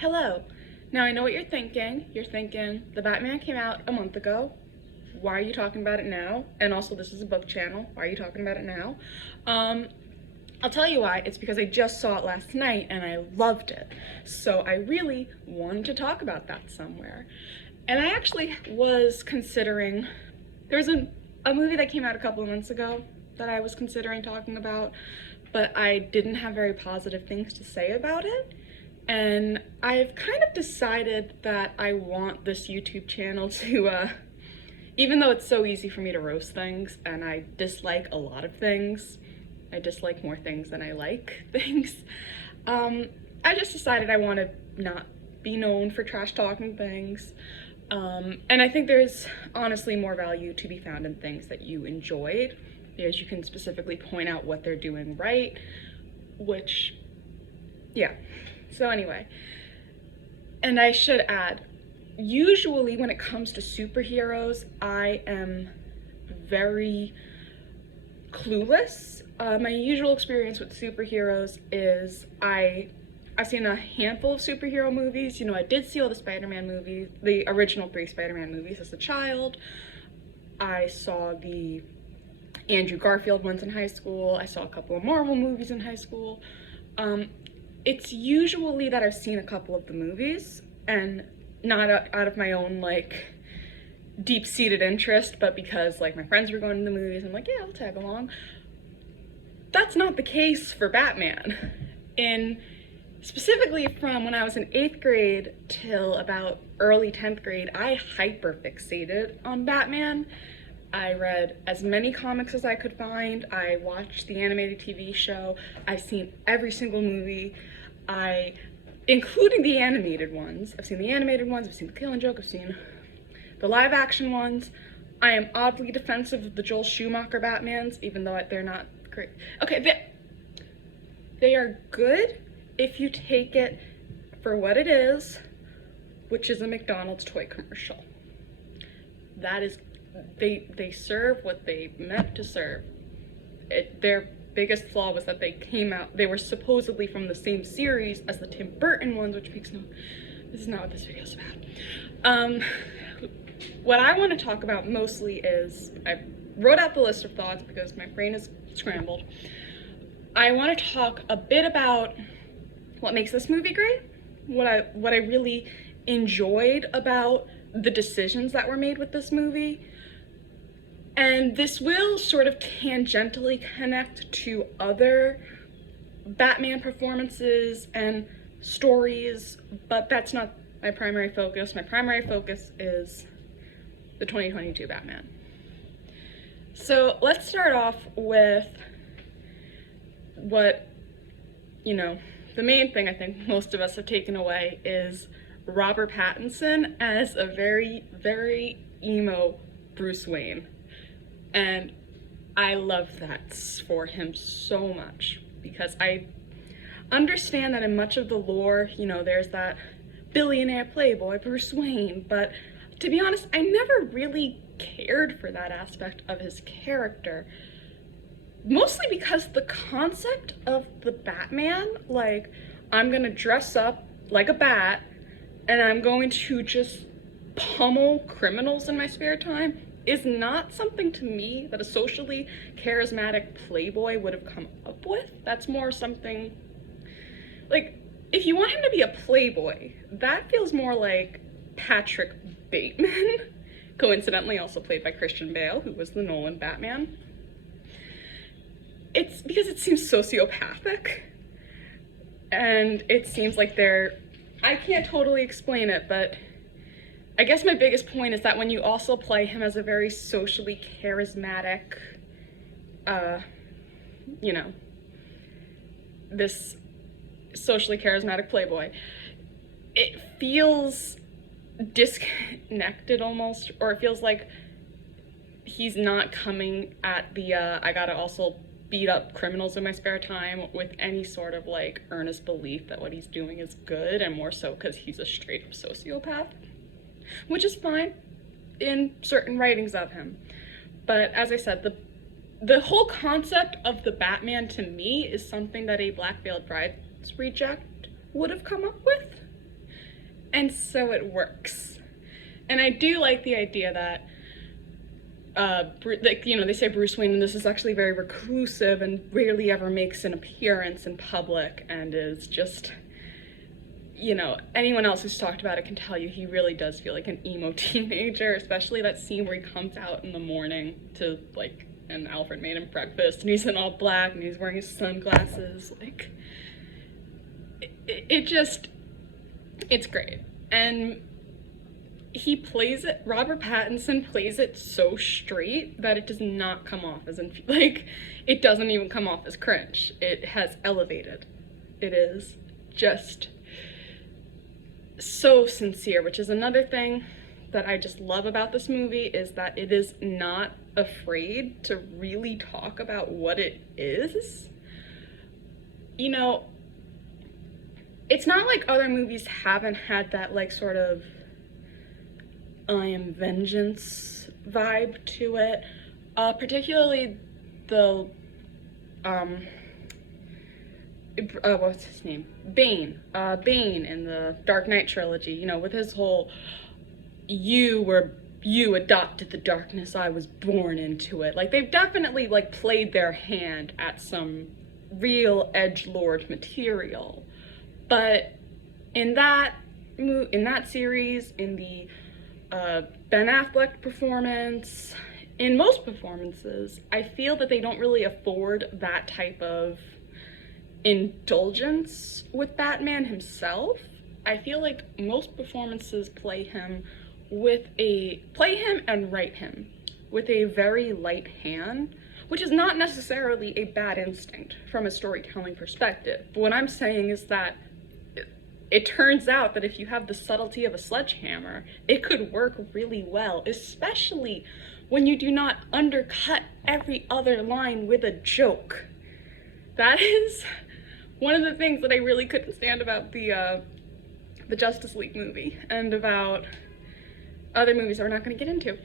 Hello. Now I know what you're thinking. You're thinking, the Batman came out a month ago. Why are you talking about it now? And also, this is a book channel. Why are you talking about it now? I'll tell you why. It's because I just saw it last night and I loved it. So I really wanted to talk about that somewhere. And I actually was considering, there was a movie that came out a couple of months ago that I was considering talking about, but I didn't have very positive things to say about it. And I've kind of decided that I want this YouTube channel to, even though it's so easy for me to roast things and I dislike a lot of things, I dislike more things than I like things, I just decided I want to not be known for trash talking things. And I think there's honestly more value to be found in things that you enjoyed, because you can specifically point out what they're doing right, which, yeah. So anyway, and I should add, usually when it comes to superheroes, I am very clueless. My usual experience with superheroes is I've seen a handful of superhero movies. You know, I did see all the Spider-Man movies, the original 3 Spider-Man movies as a child. I saw the Andrew Garfield ones in high school. I saw a couple of Marvel movies in high school. It's usually that I've seen a couple of the movies, and not out of my own, like, deep-seated interest, but because, like, my friends were going to the movies, I'm like, yeah, I'll tag along. That's not the case for Batman. Specifically from when I was in 8th grade till about early 10th grade, I hyper-fixated on Batman. I read as many comics as I could find. I watched the animated TV show. I've seen every single movie, including the animated ones. I've seen the animated ones, I've seen The Killing Joke, I've seen the live action ones. I am oddly defensive of the Joel Schumacher Batmans, even though they're not great. Okay, they are good if you take it for what it is, which is a McDonald's toy commercial. That is, they serve what they meant to serve. Their biggest flaw was that they were supposedly from the same series as the Tim Burton ones, which makes this is not what this video is about. What I want to talk about mostly is, I wrote out the list of thoughts because my brain is scrambled. I want to talk a bit about what makes this movie great, what I really enjoyed about the decisions that were made with this movie. And this will sort of tangentially connect to other Batman performances and stories, but that's not my primary focus. My primary focus is the 2022 Batman. So let's start off with what, the main thing I think most of us have taken away is Robert Pattinson as a very, very emo Bruce Wayne. And I love that for him so much, because I understand that in much of the lore, there's that billionaire playboy Bruce Wayne, but to be honest, I never really cared for that aspect of his character. Mostly because the concept of the Batman, like, I'm gonna dress up like a bat and I'm going to just pummel criminals in my spare time, is not something to me that a socially charismatic playboy would have come up with. That's more something, like, if you want him to be a playboy, that feels more like Patrick Bateman, coincidentally also played by Christian Bale, who was the Nolan Batman. It's because it seems sociopathic, and it seems like I can't totally explain it, but I guess my biggest point is that when you also play him as a very socially charismatic, this socially charismatic playboy, it feels disconnected almost, or it feels like he's not coming at the, I gotta also beat up criminals in my spare time with any sort of, like, earnest belief that what he's doing is good, and more so because he's a straight up sociopath. Which is fine in certain writings of him. But as I said, the whole concept of the Batman to me is something that a Black Veiled Bride's reject would have come up with. And so it works. And I do like the idea that they say Bruce Wayne, and this is actually very reclusive and rarely ever makes an appearance in public, and is just, anyone else who's talked about it can tell you he really does feel like an emo teenager, especially that scene where he comes out in the morning to, and Alfred made him breakfast, and he's in all black, and he's wearing his sunglasses, it's great. And Robert Pattinson plays it so straight that it does not come off as, it doesn't even come off as cringe. It has elevated. It is just so sincere, which is another thing that I just love about this movie, is that it is not afraid to really talk about what it is. It's not like other movies haven't had that, sort of I am vengeance vibe to it. Particularly the, what's his name? Bane. Bane in the Dark Knight trilogy, with his whole, you adopted the darkness, I was born into it. They've definitely, played their hand at some real edgelord material. But in that series, in the Ben Affleck performance, in most performances, I feel that they don't really afford that type of indulgence with Batman himself. I feel like most performances play him and write him with a very light hand, which is not necessarily a bad instinct from a storytelling perspective. But what I'm saying is that it turns out that if you have the subtlety of a sledgehammer, it could work really well, especially when you do not undercut every other line with a joke. That is one of the things that I really couldn't stand about the Justice League movie, and about other movies that we're not going to get into.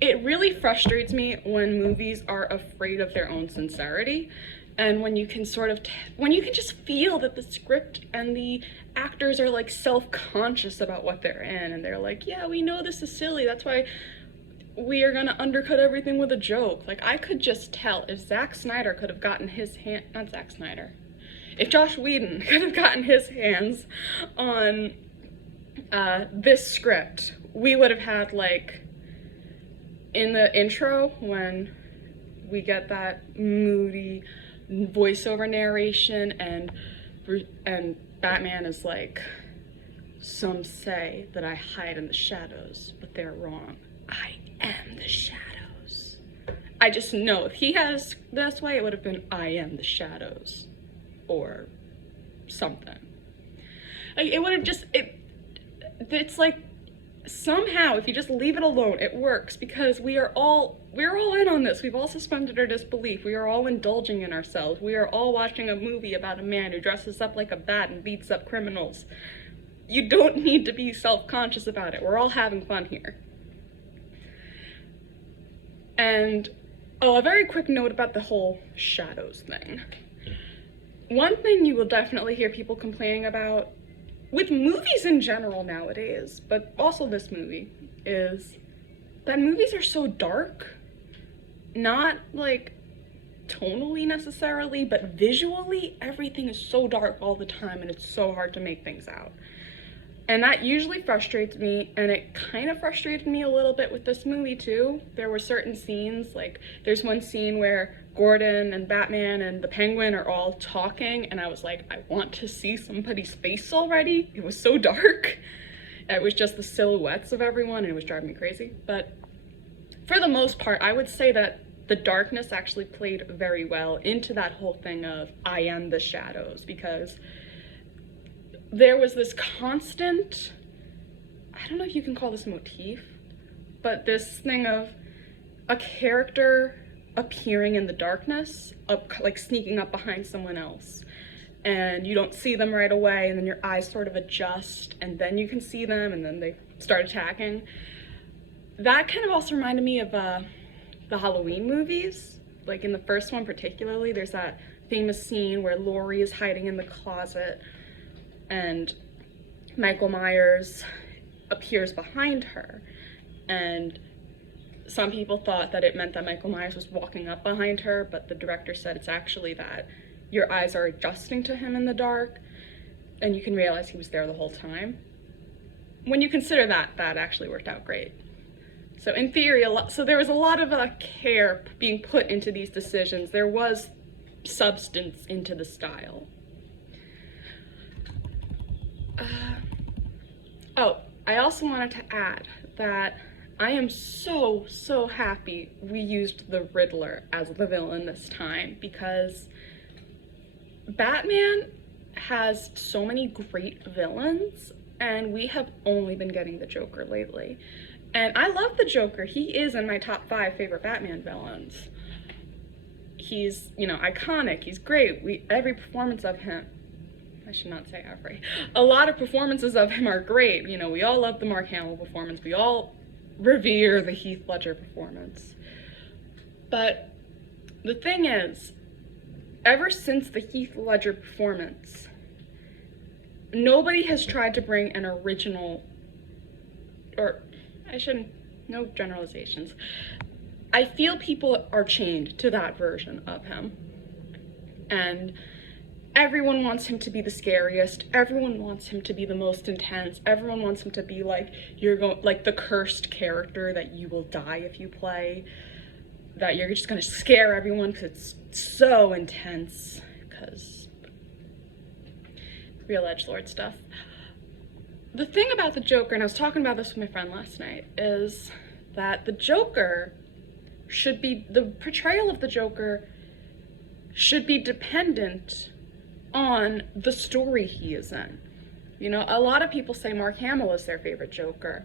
It really frustrates me when movies are afraid of their own sincerity. And when you can when you can just feel that the script and the actors are self-conscious about what they're in, and they're like, yeah, we know this is silly, that's why we are gonna undercut everything with a joke. I could just tell if Zack Snyder could have gotten his hand, not Zack Snyder, if Josh Whedon could have gotten his hands on this script, we would have had in the intro when we get that moody voiceover narration, and Batman is like, some say that I hide in the shadows, but they're wrong. I am the shadows. I just know if he has this way, it would have been I am the shadows, or something. It would have just, it's somehow, if you just leave it alone, it works, because we're all in on this. We've all suspended our disbelief. We are all indulging in ourselves. We are all watching a movie about a man who dresses up like a bat and beats up criminals. You don't need to be self-conscious about it. We're all having fun here. And, a very quick note about the whole shadows thing. One thing you will definitely hear people complaining about with movies in general nowadays, but also this movie, is that movies are so dark. Not tonally necessarily, but visually, everything is so dark all the time, and it's so hard to make things out. And that usually frustrates me, and it kind of frustrated me a little bit with this movie too. There were certain scenes, there's one scene where Gordon and Batman and the Penguin are all talking, and I was like, I want to see somebody's face already. It was so dark. It was just the silhouettes of everyone, and it was driving me crazy. But for the most part, I would say that the darkness actually played very well into that whole thing of I am the shadows, because there was this constant, I don't know if you can call this a motif, but this thing of a character appearing in the darkness, sneaking up behind someone else, and you don't see them right away, and then your eyes sort of adjust, and then you can see them, and then they start attacking. That kind of also reminded me of the Halloween movies. In the first one particularly, there's that famous scene where Laurie is hiding in the closet, and Michael Myers appears behind her, and some people thought that it meant that Michael Myers was walking up behind her, but the director said it's actually that your eyes are adjusting to him in the dark, and you can realize he was there the whole time. When you consider that, that actually worked out great. So in theory, so there was a lot of care being put into these decisions. There was substance into the style. Oh, I also wanted to add that I am so happy we used the Riddler as the villain this time, because Batman has so many great villains, and we have only been getting the Joker lately. And I love the Joker. He is in my top 5 favorite Batman villains. He's, you know, iconic. He's great. Every performance of him, I should not say every, a lot of performances of him are great. You know, we all love the Mark Hamill performance. We all revere the Heath Ledger performance. But the thing is, ever since the Heath Ledger performance, nobody has tried to bring an original, or no generalizations. I feel people are chained to that version of him. And everyone wants him to be the scariest. Everyone wants him to be the most intense. Everyone wants him to be like, like the cursed character that you will die if you play. That you're just gonna scare everyone because it's so intense. Because real edgelord stuff. The thing about the Joker, and I was talking about this with my friend last night, is that the Joker should be, the portrayal of the Joker should be dependent on the story he is in. You know, a lot of people say Mark Hamill is their favorite Joker,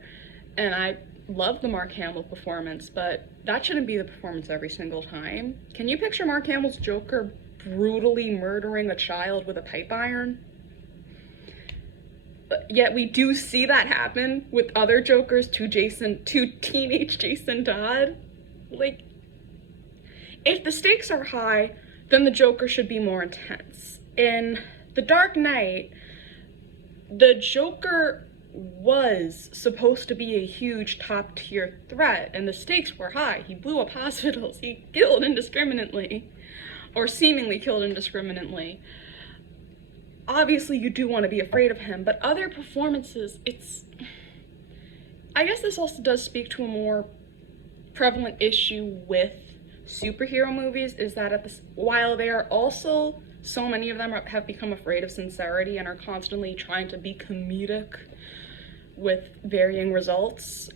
and I love the Mark Hamill performance, but that shouldn't be the performance every single time. Can you picture Mark Hamill's Joker brutally murdering a child with a pipe iron? Yet we do see that happen with other Jokers to teenage Jason Todd. Like, if the stakes are high, then the Joker should be more intense. In The Dark Knight, the Joker was supposed to be a huge top-tier threat, and the stakes were high. He blew up hospitals, he killed indiscriminately, or seemingly killed indiscriminately. Obviously, you do want to be afraid of him, but other performances, I guess this also does speak to a more prevalent issue with superhero movies, is that while they are also, so many of them have become afraid of sincerity and are constantly trying to be comedic with varying results,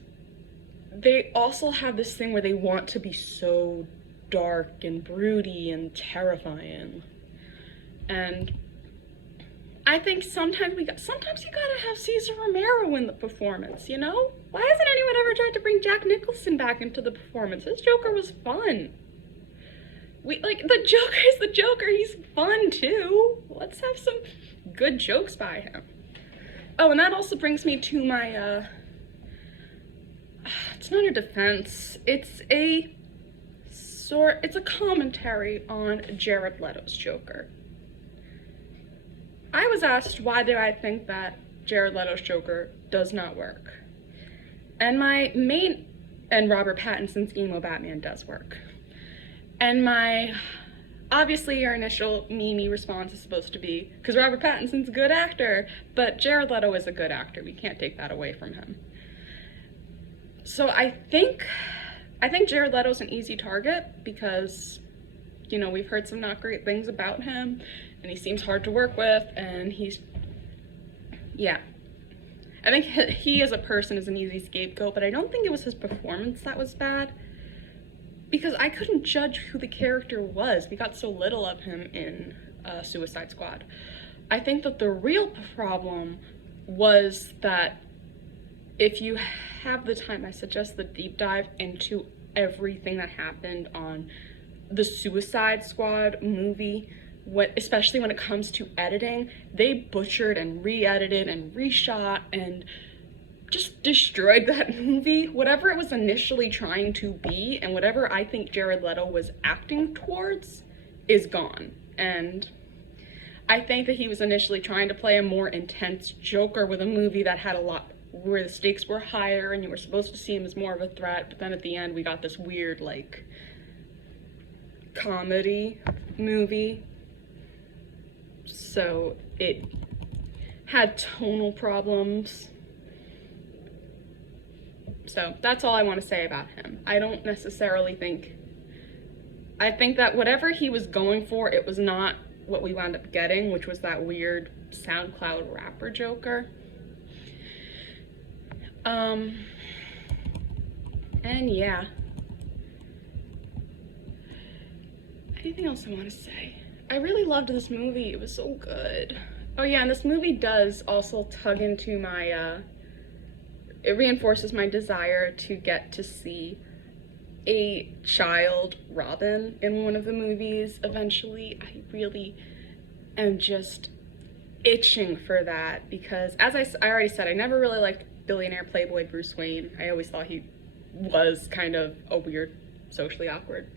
they also have this thing where they want to be so dark and broody and terrifying. And I think sometimes you gotta have Cesar Romero in the performance, you know? Why hasn't anyone ever tried to bring Jack Nicholson back into the performance? His Joker was fun. The Joker is the Joker, he's fun too. Let's have some good jokes by him. Oh, and that also brings me to my, it's not a defense, it's a commentary on Jared Leto's Joker. I was asked why do I think that Jared Leto's Joker does not work. And Robert Pattinson's emo Batman does work. And obviously your initial meme response is supposed to be, because Robert Pattinson's a good actor, but Jared Leto is a good actor. We can't take that away from him. So I think Jared Leto's an easy target because, you know, we've heard some not great things about him, and he seems hard to work with, and I think he as a person is an easy scapegoat, but I don't think it was his performance that was bad, because I couldn't judge who the character was. We got so little of him in Suicide Squad. I think that the real problem was that if you have the time, I suggest the deep dive into everything that happened on the Suicide Squad movie, especially when it comes to editing. They butchered and re-edited and reshot and just destroyed that movie. Whatever it was initially trying to be and whatever I think Jared Leto was acting towards is gone. And I think that he was initially trying to play a more intense Joker with a movie that had a lot, where the stakes were higher and you were supposed to see him as more of a threat, but then at the end we got this weird, like, comedy movie. So it had tonal problems. So that's all I want to say about him. I don't necessarily think, I think that whatever he was going for, it was not what we wound up getting, which was that weird SoundCloud rapper Joker. And yeah. Anything else I want to say? I really loved this movie. It was so good. Oh yeah, and this movie does also tug into my, it reinforces my desire to get to see a child Robin in one of the movies eventually. I really am just itching for that because, as I already said, I never really liked billionaire playboy Bruce Wayne. I always thought he was kind of a weird, socially awkward,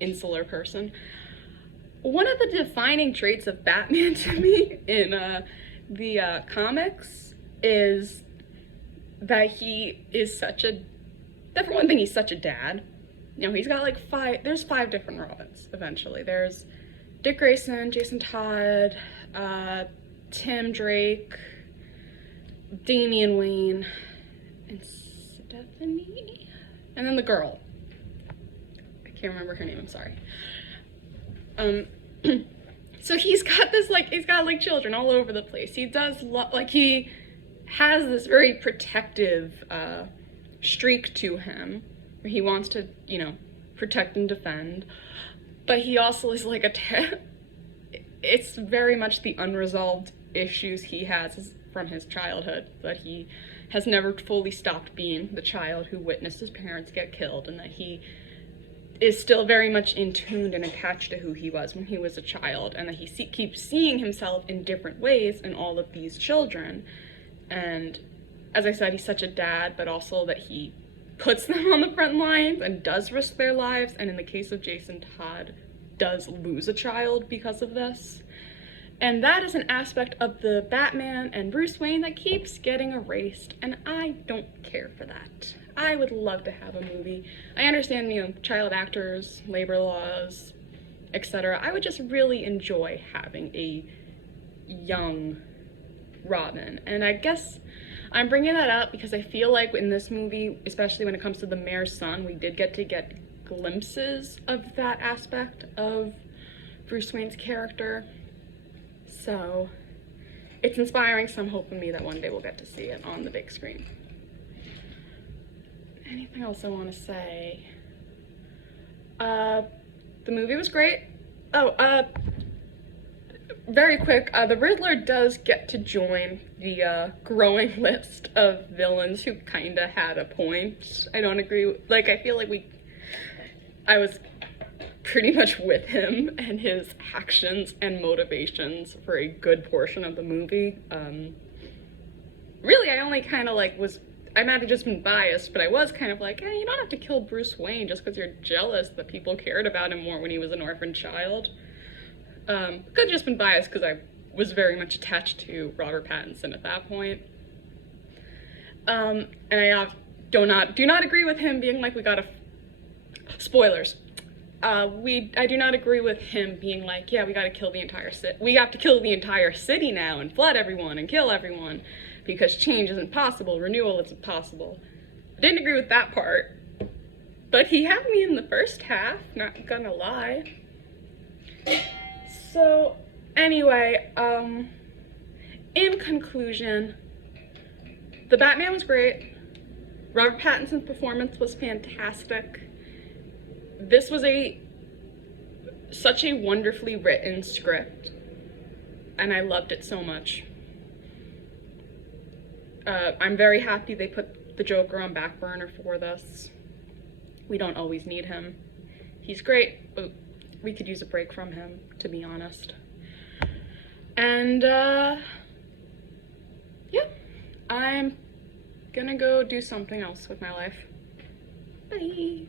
insular person. One of the defining traits of Batman to me in the comics is that he is such a, for one thing, he's such a dad. You know, he's got like there's 5 different Robins eventually. There's Dick Grayson, Jason Todd, Tim Drake, Damian Wayne, and Stephanie, and then the girl. I can't remember her name, I'm sorry. So he's got this, like, he's got like children all over the place. He does like, he has this very protective streak to him, where he wants to, you know, protect and defend, but he also is like it's very much the unresolved issues he has from his childhood, that he has never fully stopped being the child who witnessed his parents get killed, and that he is still very much in tune and attached to who he was when he was a child, and that he keeps seeing himself in different ways in all of these children. And as I said, he's such a dad, but also that he puts them on the front lines and does risk their lives, and in the case of Jason Todd, does lose a child because of this. And that is an aspect of the Batman and Bruce Wayne that keeps getting erased, and I don't care for that. I would love to have a movie. I understand, you know, child actors, labor laws, etc. I would just really enjoy having a young Robin. And I guess I'm bringing that up because I feel like in this movie, especially when it comes to the mayor's son, we did get glimpses of that aspect of Bruce Wayne's character. So it's inspiring some hope in me that one day we'll get to see it on the big screen. Anything else I want to say? The movie was great. Oh, very quick, the Riddler does get to join the growing list of villains who kinda had a point. I don't agree with, like, I feel like I was pretty much with him and his actions and motivations for a good portion of the movie. Really, I only kind of like I might have just been biased, but I was kind of like, you don't have to kill Bruce Wayne just because you're jealous that people cared about him more when he was an orphan child. Could have just been biased because I was very much attached to Robert Pattinson at that point. And I do not agree with him being like, spoilers. I do not agree with him being like, yeah, we gotta kill the entire city. We have to kill the entire city now and flood everyone and kill everyone because change isn't possible, renewal isn't possible. I didn't agree with that part, but he had me in the first half, not gonna lie. So, anyway, in conclusion, the Batman was great. Robert Pattinson's performance was fantastic. This was such a wonderfully written script, and I loved it so much. I'm very happy they put the Joker on back burner for this. We don't always need him. He's great, but we could use a break from him, to be honest. And, yeah, I'm gonna go do something else with my life. Bye!